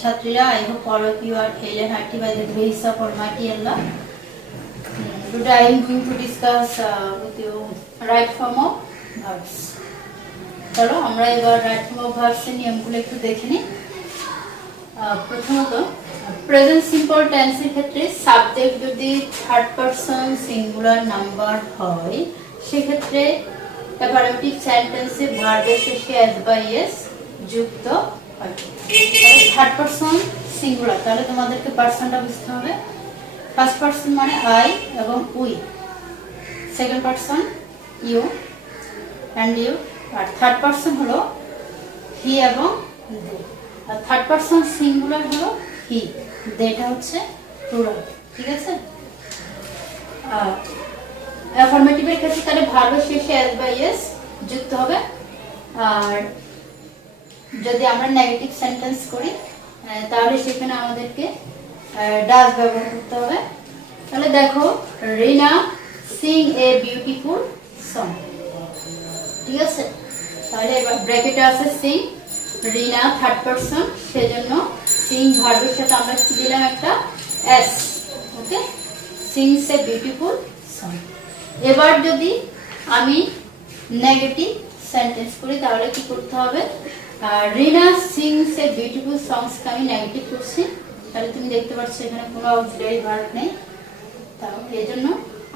ছাত্রীরা, I hope all of you are hale and hearty by the grace of Almighty Allah. Today I am going to discuss with you right form of verbs. চলো আমরা এবার right form of verbs এর নিয়মগুলো একটু দেখে নিই। প্রথমত present simple টেন্সের ক্ষেত্রে সাবজেক্ট যদি থার্ড পারসন সিঙ্গুলার নাম্বার হয় সেক্ষেত্রে অ্যাফার্মেটিভ সেন্টেন্সে ভার্বের শেষে এস বা এস যুক্ত হয়। থার্ড পারসন সিঙ্গুলার, তাহলে তোমাদেরকে পারসনটা বুঝতে হবে। ফার্স্ট পারসন মানে আই এবং we, second person you and you, আর থার্ড পারসন হলো হি এবং দে। আর থার্ড পারসন সিঙ্গুলার হলো হি, দেটা হচ্ছে প্লুরাল। ঠিক আছে? অ্যাফার্মেটিভের ক্ষেত্রে তাহলে ভার্বের শেষে এস বা এস যুক্ত হবে। আর যদি আমরা নেগেটিভ সেন্টেন্স করি তাহলে সেখানে আমাদেরকে ডাজ ব্যবহার করতে হবে। তাহলে দেখো, রিনা সিং এ বিউটিফুল সং। ঠিক আছে? তাহলে এবার ব্র্যাকেটে আছে সিং, রিনা থার্ড পারসন, সেজন্য সিং ভার্বের সাথে আমরা কি দিলাম একটা S. Okay, sings a beautiful song. এবার যদি আমি নেগেটিভ সেন্টেন্স করি তাহলে কি করতে হবে? রিনা সিংস এ বিউটিফুল সংসকে আমি নেগেটিভ করছি, তাহলে তুমি দেখতে পাচ্ছ এখানে কোনো অক্সিলারি ভার্ব নেই। তাহলে এই জন্য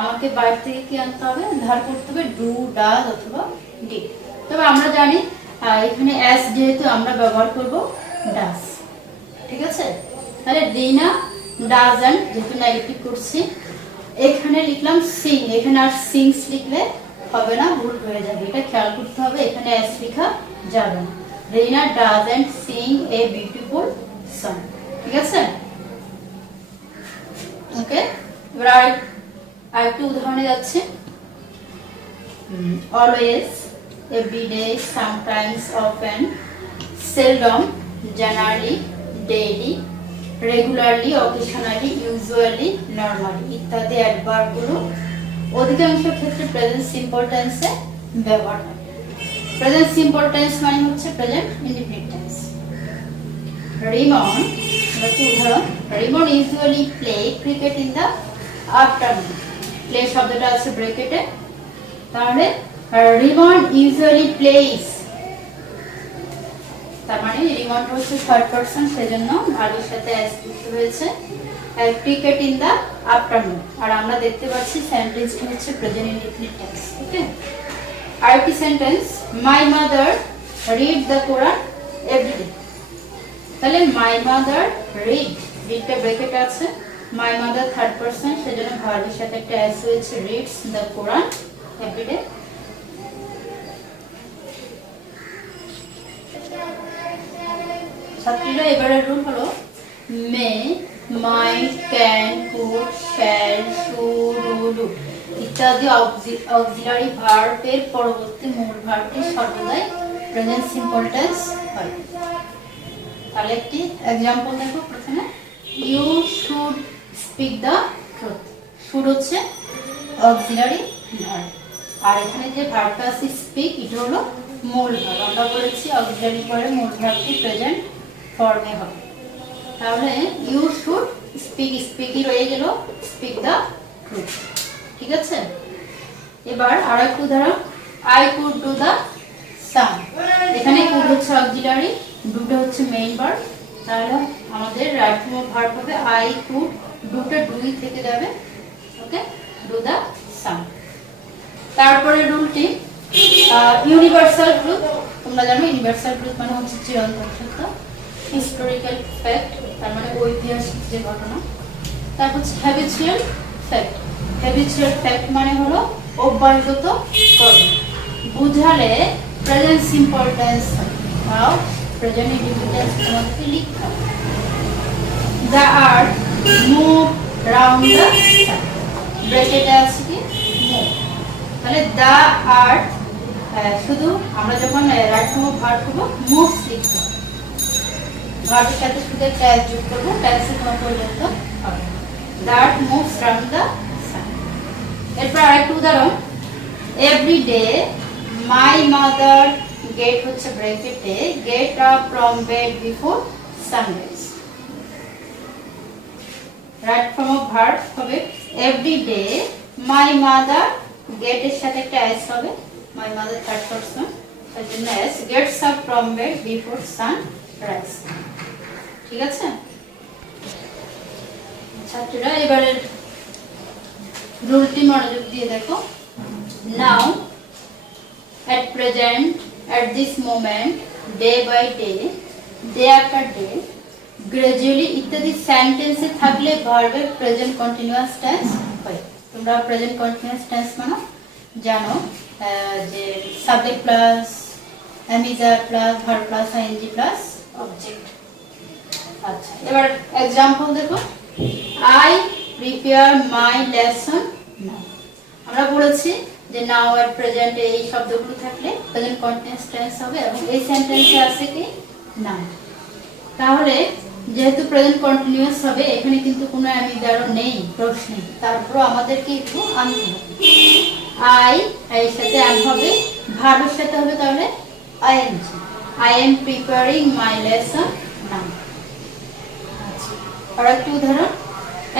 আমাকে বাইরে থেকে কি আনতে হবে? ধার করতে হবে ডু, ডাজ অথবা ডিড। তবে আমরা জানি এখানে এস যেহেতু আমরা ব্যবহার করব ডাজ। ঠিক আছে? তাহলে রিনা ডাজ এন্ড যেহেতু নেগেটিভ করছি, এখানে লিখলাম সিং, এখানে আর সিংস লিখলে হবে না, ভুল হয়ে যাবে, এটা খেয়াল করতে হবে। এখানে এস লেখা যাবে না। Rina doesn't sing a beautiful song. ঠিক আছে? ওকে, এবার আরেকটু উদাহরণে যাচ্ছে। Always, everyday, sometimes, often, seldom, generally, daily, regularly, occasionally, usually, normally ইত্যাদি অ্যাডভার্বগুলো অধিকাংশ ক্ষেত্রে প্রেজেন্ট সিম্পল টেন্সে ব্যবহার হয়। প্রেজেন্ট সিম্পল টেন্স মানে হচ্ছে প্রেজেন্ট ইনডিফিনিট টেন্স। রিমন, একটি উদাহরণ, Rimon usually play cricket in the afternoon. Play শব্দটা আছে ব্র্যাকেটে, তাহলে রিমন ইউজুয়ালি প্লেস, তার মানে রিমন হচ্ছে থার্ড পারসন, সেজন্য ভার্বের সাথে এস যুক্ত হয়েছে। ক্রিকেট ইন দ্য আফটারনুন, আর আমরা দেখতে পাচ্ছি সেন্টেন্সটি হচ্ছে প্রেজেন্ট ইনডিফিনিট টেন্স। ওকে, আরেকটি sentence, my mother read the Quran everyday. তাহলে মাই মাদার রিড, রিডটা ব্র্যাকেটে আছে, মাই মাদার থার্ড পারসন, সেজন্য ভার্বের সাথে একটা এস হয়েছে, রিডস দ্য কোরআন এভরিডে। ছাত্রীরা, এবারে রুল হলো may, might, can, could, shall, should, would ইত্যাদি অক্সিলারি ভার্বের পরবর্তী মূল ভার্বটি সর্বদাই প্রেজেন্ট সিম্পল টেন্স হয়। তাহলে একটি एग्जांपल দেখো। প্রথমে, you should speak the truth. Should হচ্ছে অক্সিলারি ভার্ব, আর এখানে যে ভার্বটা আছে স্পিক, এটা হলো মূল ভার্ব। আমরা বলেছি অক্সিলারি পরে মূল ভার্বটি প্রেজেন্ট ফর্মে হবে। তাহলে ইউ শুড স্পিক, স্পিকই রয়ে গেল, স্পিক দ্য ট্রুথ। ঠিক আছে? এবার আরেকটা উদাহরণ, আই কুড ডু দ্য সাম। এখানে কুড হচ্ছে অক্সিলারি, ডুটা হচ্ছে মেইন ভার্ব, তাহলে আমাদের রাইট ফর্ম অফ ভার্ব হবে আই কুড, ডুটা ডুই থেকে যাবে। ওকে, ডু দ্য সাম। তারপরে রুলটি ইউনিভার্সাল ট্রুথ। তোমরা জানো ইউনিভার্সাল ট্রুথ মানে হচ্ছে চিরন্তন সত্য, হিস্টোরিক্যাল ফ্যাক্ট, তার মানে ঐতিহাসিক যে ঘটনা। তারপর হচ্ছে হ্যাবিচুয়াল ফ্যাক্ট। হ্যাবিচুয়াল ফ্যাক্ট মানে হলো অভ্যাসগত কর্ম। বুঝালে প্রেজেন্ট সিম্পল টেন্স হয়, প্রেজেন্ট ইনডিফিনিট টেন্স তোমাদেরকে লিখতে হবে। The earth move round the sun, ব্র্যাকেটে আছে কি মুভ। তাহলে দ্য আর্থ, শুধু আমরা যখন রাইট ফর্ম অফ ভার্ব করব মুভস লিখতে হবে, ভার্বের সাথে শুধু একটা এস যোগ করব, টেন্সের কোনো পর্যন্ত হবে। The earth moves round the sun. এরপর আরেকটা উদাহরণ, every day my mother, get হচ্ছে ব্র্যাকেটে, get up from bed before sunrise. Right form of verb হবে every day my mother, get এর সাথে একটা এস হবে, মাই মাদার থার্ড পারসন, তার জন্য S, gets up from bed before sunrise. ঠিক আছে ছাত্রীরা, এবারে রুলটি মনোযোগ দিয়ে দেখো। নাও, at present, at this moment, day by day, day after day, gradually ইত্যাদি সেন্টেন্সে থাকলে ভার্বের প্রেজেন্ট কন্টিনিউয়াস টেন্স হয়। তোমরা প্রেজেন্ট কন্টিনিউয়াস টেন্স মানে জানো যে subject plus am is are plus verb plus ING plus object. আচ্ছা, এবার एग्जांपल দেখো। I prepare my lesson now. আমরা বলেছি যে নাও এট প্রেজেন্ট এই শব্দগুলো থাকলে প্রেজেন্ট কন্টিনিউয়াস টেন্স হবে এবং এই সেন্টেন্সে আছে কি নাও। তাহলে যেহেতু প্রেজেন্ট কন্টিনিউয়াস হবে এখানে কিন্তু কোনো অ্যামিজারও নেই প্রশ্নে, তারপর আমাদেরকে একটু আনতে হবে। আই এর সাথে আন হবে, ভার্বের সাথে হবে তাহলে ING. I am preparing my lesson now. আচ্ছা, আর একটা উদাহরণ।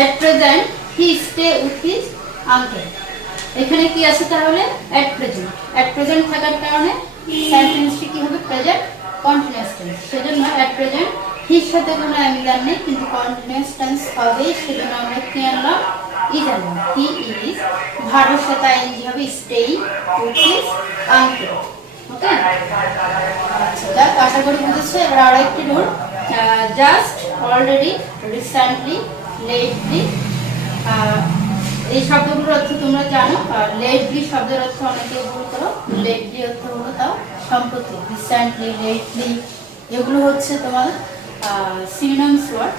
At present he stay with his uncle. এখানে কি আছে তাহলে এট প্রেজেন্ট। এট প্রেজেন্ট থাকার কারণে সেন্টেন্সটি কি হবে প্রেজেন্ট কন্টিনিউয়াস টেন্স। সেজন্য এট প্রেজেন্ট হির সাথে কোনো অ্যামিজার নেই কিন্তু কন্টিনিউয়াস টেন্স হবে, সেজন্য আমরা কি আনলাম ইজ আনলাম। হি ইজ, ভার্বের সাথে আইএনজি হবে স্টেইং উইথ হিজ আঙ্কেল। ওকে, আচ্ছা যাক, আশা করি বুঝেছো। এবার আরেকটি rule, just, already, recently, lately. এই শব্দগুলোর অর্থ তোমরা জানো। আর লেটলি শব্দের অর্থ অনেকে ভুল করো। লেটলি অর্থ হলো তাও সম্প্রতি, রিসেন্টলি, লেটলি এগুলো হচ্ছে তোমার সিনোনিমস ওয়ার্ড।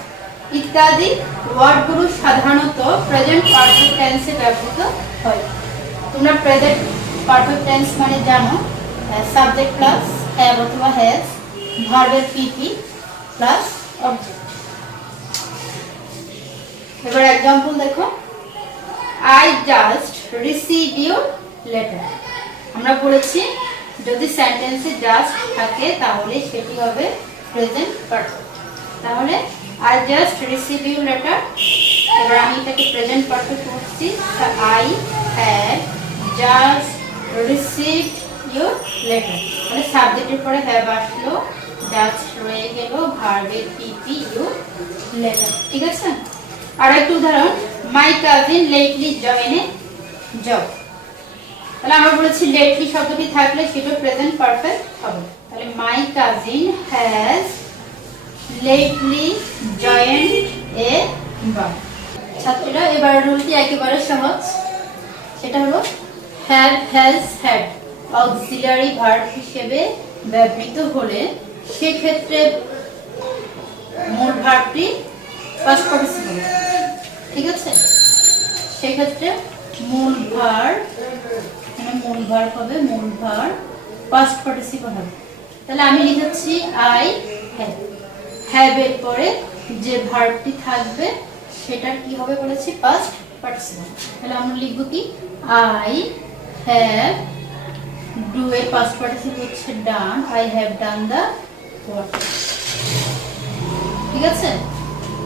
ইত্যাদি ওয়ার্ডগুলো সাধারণত প্রেজেন্ট পারফেক্ট টেন্সে ব্যবহৃত হয়। তোমরা প্রেজেন্ট পারফেক্ট টেন্স মানে জানো সাবজেক্ট প্লাস হ্যাভ অথবা হ্যাজ, ভার্বের পিপি প্লাস অবজেক্ট। এবার एग्जांपल দেখো। I just received your letter. আমরা বলেছি যদি সেন্টেন্সে জাস্ট থাকে তাহলে সেটি হবে প্রেজেন্ট পারফেক্ট। তাহলে I just received your letter, এবার আমি এটাকে প্রেজেন্ট পারফেক্ট করছি। I have just received your letter, মানে সাবজেক্টের পরে হ্যাভ আসলো, জাস্ট রয়ে গেল, ভার্বের পিপি ইউ লেটার। ঠিক আছে, আর একটা উদাহরণ। My cousin lately join A job. তাহলে আমরা বলেছি লেটলি শব্দটি থাকলে সেটা প্রেজেন্ট পারফেক্ট হবে। তাহলে my cousin has lately joined A job. ছাত্রীরা, এবার রুলটি একেবারে সহজ। সেটা হলো have, has, had auxiliary verb হিসেবে ব্যবহৃত হলে সেক্ষেত্রে মূল ভার্বটি পাস্ট পার্টিসিপল। ঠিক আছে, সেক্ষেত্রে মূল ভার্ব, এখানে মূল ভার্ব হবে, মূল ভার্ব পাস্ট পার্টিসিপল হবে। তাহলে আমি লিখেছি আই হ্যাভ। হ্যাভ এর পরে যে ভার্বটি থাকবে সেটার কি হবে বলেছি পাস্ট পার্টিসিপল। তাহলে আমরা লিখব কি আই হ্যাভ, ডু এর পাস্ট পার্টিসিপল হচ্ছে done, I have done the work. ঠিক আছে,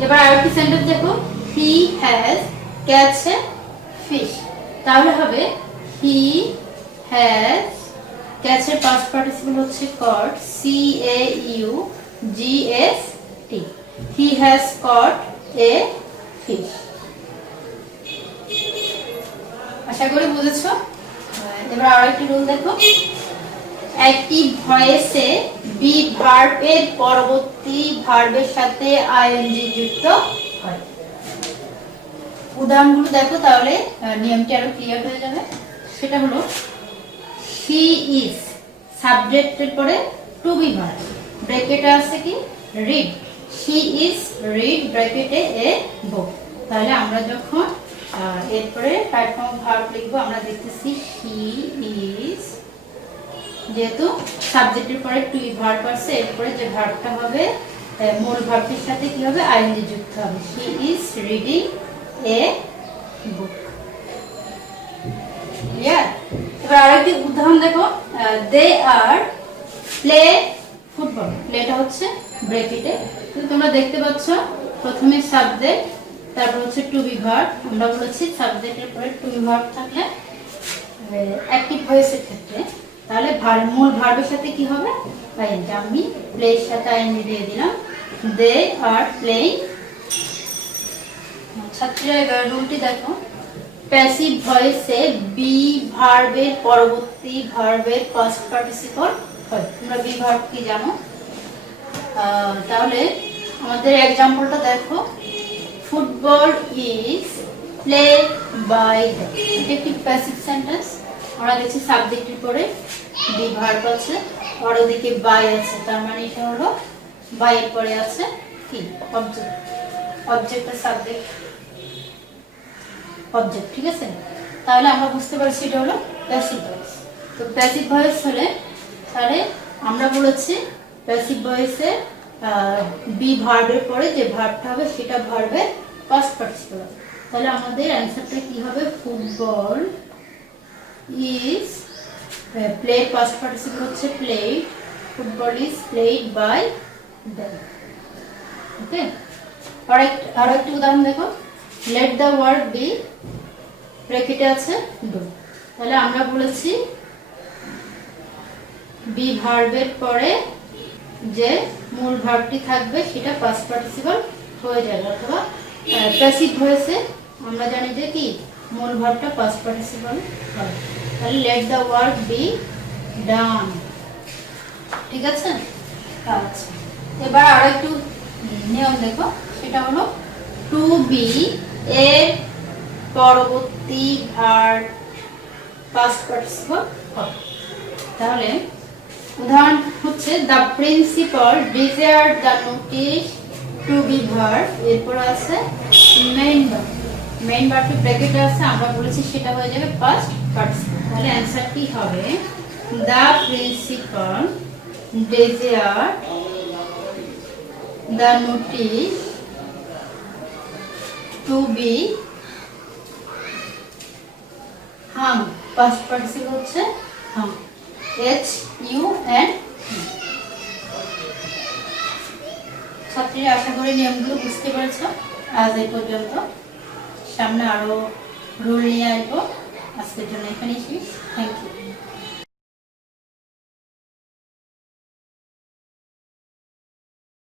এবার আরেকটি সেন্টেন্স দেখো। He has catch a fish. তাহলে হবে হি হ্যাজ, ক্যাচ এর পাস্ট পার্টিসিপল হচ্ছে caught, C A U G H T. He has caught a fish. আশা করি বুঝেছো। এবার আরেকটি রুল দেখো। একটি ভয়েসে বি ভার্ব এর পরবর্তী ভার্বের সাথে আইএনজি যুক্ত হয়। উদাহরণগুলো দেখো, তাহলে নিয়মটি আরো ক্লিয়ার হয়ে যাবে। সেটা হলো হি ইজ, সাবজেক্টের পরে টু বি ভার্ব, ব্র্যাকেটে আছে কি রিড। হি ইজ রিড, ব্র্যাকেটে এ বুক। তাহলে আমরা যখন এরপরে টাইপ ফর্ম ভার্ব লিখবো আমরা দেখতেছি হি ইজ, যেহেতু সাবজেক্টের পরে টু বি ভার্ব আছে এরপরে যে ভার্বটা হবে মূল ভার্বের সাথে কি হবে আইএনজি যুক্ত হবে। He is reading a book. Clear? এবার আরেকটি উদাহরণ দেখো। দে আর প্লে ফুটবল। প্লেটা হচ্ছে ব্র্যাকেটে। তো তোমরা দেখতে পাচ্ছ প্রথমে সাবজেক্ট, তারপর হচ্ছে টু বি ভার্ব। আমরা বলেছি সাবজেক্টের পরে টু বি ভার্ব থাকলে অ্যাক্টিভ ভয়েসের ক্ষেত্রে তাহলে মূল ভার্বের সাথে কি হবে, আইএনজি। আমি প্লে এর সাথে আইএনজি দিয়ে দিলাম, দে আর প্লেইং। ছাত্রীরা এবার রুলটি দেখো, প্যাসিভ ভয়েসে বি ভার্বের পরবর্তী ভার্বের পাস্ট পার্টিসিপল হয়। তোমরা বি ভার্ব কি জানো? তাহলে আমাদের এক্সাম্পলটা দেখো, football is played by the. এটা একটি প্যাসিভ সেন্টেন্স। আমরা দেখছি সাবজেক্টের পরে বি ভার্ব আছে আর ওদিকে বাই আছে, তার মানে এটা হলো বাই এর পরে আছে কি অবজেক্ট, অবজেক্ট আর সাবজেক্ট অবজেক্ট, ঠিক আছে? তাহলে আমরা বুঝতে পারছি এটা হলো প্যাসিভ ভয়েস। তো প্যাসিভ ভয়েস হলে তাহলে আমরা বলেছি প্যাসিভ ভয়েসে বি ভার্বের পরে যে ভার্বটা হবে সেটা ভার্বের পাস্ট পার্টিসিপল। তাহলে আমাদের অ্যানসারটা কি হবে, football is played, past participle হচ্ছে played, football is played by them. Okay, আর একটা উদাহরণ দেখো, লেট দ্য ওয়ার্ড বি, ব্র্যাকেটে আছে ডু। তাহলে আমরা বলেছি বি ভার্বের পরে যে মূল ভার্বটি থাকবে সেটা পাস্ট পার্টিসিপল হয়ে যাবে, অথবা প্যাসিভ ভয়েসে আমরা জানি যে কি মূল ভার্বটা পাস্ট পার্টিসিপল হবে। তাহলে let the work be done, ঠিক আছে? আচ্ছা, এবার আরো একটু নিয়ম দেখো, সেটা হলো টু বি এর পরবর্তী ভার্ব পাস্ট পার্টিসিপল হবে। তাহলে উদাহরণ হচ্ছে the principal desired the notice to be verb, এরপর আছে মেইন ভার্ব, মেইন ভার্বটি ব্র্যাকেটে আছে, আমরা বলেছি সেটা হয়ে যাবে পাস্ট পার্টিসিপল। তাহলে অ্যানসারটি হবে the principal desired the notice to B Hang, past participle হচ্ছে হাং, HUN। ছাত্রীরা আশা করি নিয়মগুলো বুঝতে পেরেছ। আজ এই পর্যন্ত, সামনে আরো রুল নিয়ে আসবো। আজকের জন্য এখানেই শেষ। Thank you.